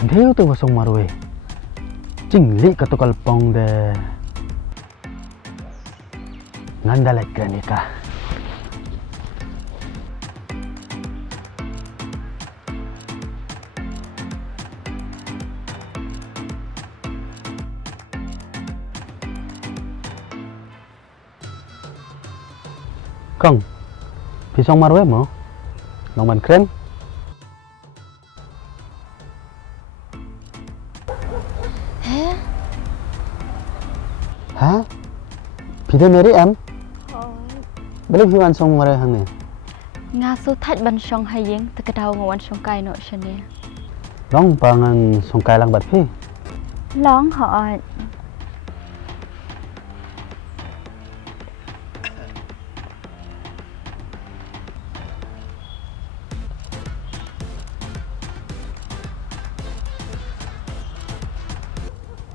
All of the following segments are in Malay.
Kendeu tu wasong marwe. Cingli katukal pong de. Ngandalek nikah. Kong, pisang marwe mo? Longman keren? Hah? Pide meri em? Balik hiwan song marwe hang ni. Nga su thạch ban song haying takadaw ngawan song kai no shane. Long pangan song kai lang bat phi. Long họ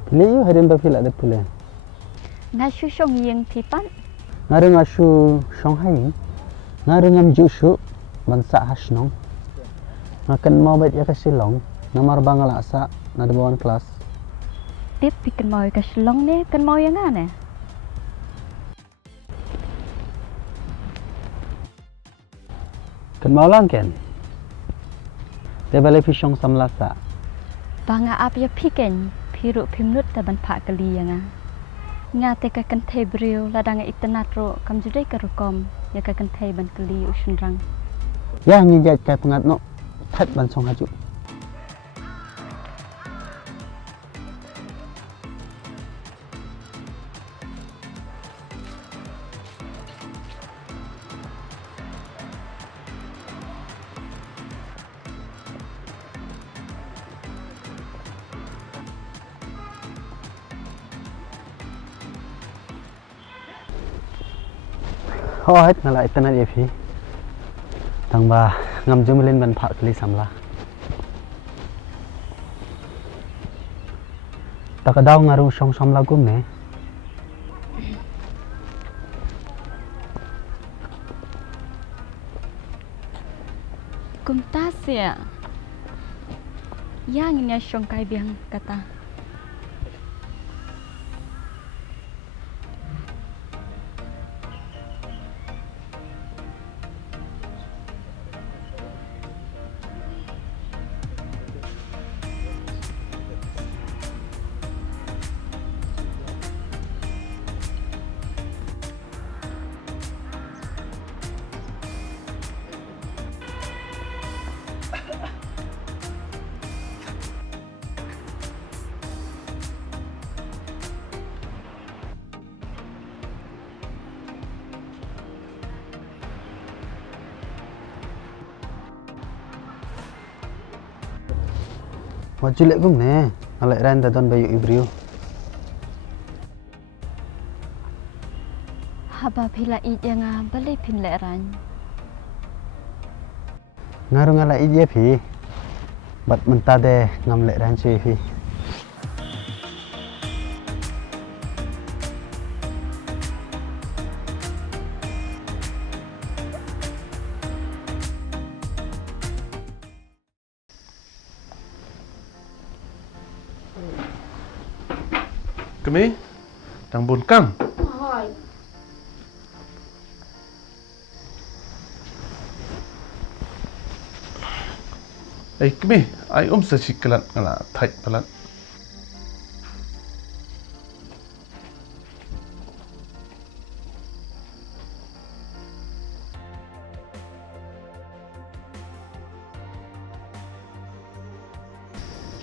Pili yu harin ba pila de pule. nga su song ying thipan. Ngareng asu song hai. Ngareng am ju shu bansa hasnong. Ngakan mau bet ya kasilong. Namar bangala sa na de bawan kelas. Tiếp pi kan moy ka shlong ne kan moy nga ne. Kan mau lang ken. De bale fi song samlasa. Banga ap ya piken piru pimnut ta ban pha kali nga. Nga te ka kan thai brio ladang itnat ro kam jude ka rokom ya ka kan thai ban kali usun rang. Ya ngi jat kai pengat no. That ban song haju. Hết là lại tên là phi thằng bà ngầm chung lên bàn phạ kli samla ta ka daw ngaru song samla gum ne Kum ta sia. Yang nya song kai biang kata. wajilek gum ne alek ran da don bayu ibrio Haba phila i nga bale phin le ran. ngaru ngala ije phi bat menta de ngam lek ran chui phi Kami đang buồn căng. Ay kami ay sa chikalat ngala thai palat.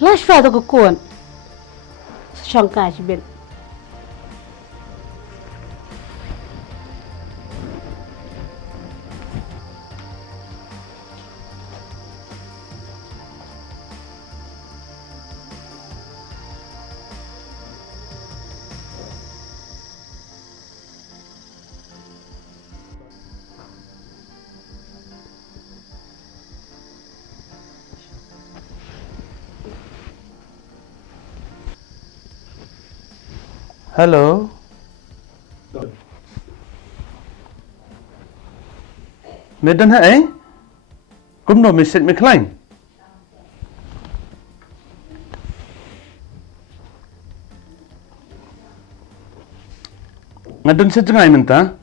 Lash fa to kuon. Shangka sibel. Hello. Medan hai? Kum no meset me klein. ngadun sa jengay menta.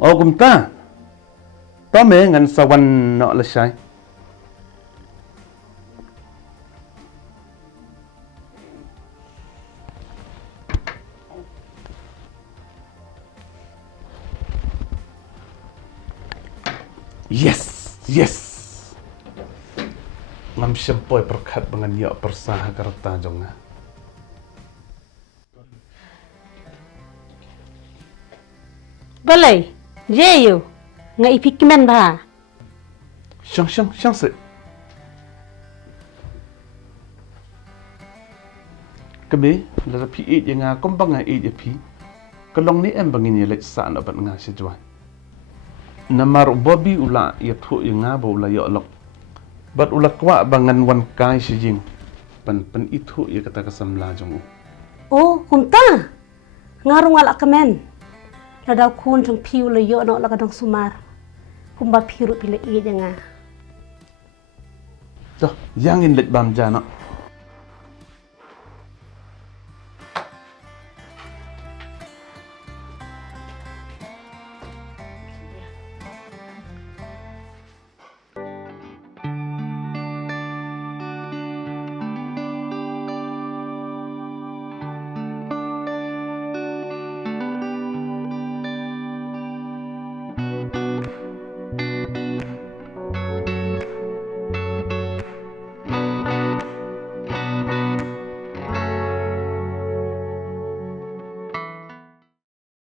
Oh kumta. Tome ngan sawan no lesai. Yes. Ngam siyempoy perkat bangan yok persaha karta jonga. Balay, jeyo. Nga ipikmen ba? Syang se. Kebe, lara pi eat yang nga kombang nga eat ya pi. Kalong ni em bangin ya lek sa na bat nga si juan. Namar bobi ula ya thu yang nga bo ula ya lok. Bat ula kwa bangan wan kai si jing. Pen itu ya kata kasamla jong. Oh, kumta. Ngarung ala kemen. Ladaw kun jong piu le yo no la kadang sumar. Kumba piru pila i nga. Toh, yangin lek bam jana.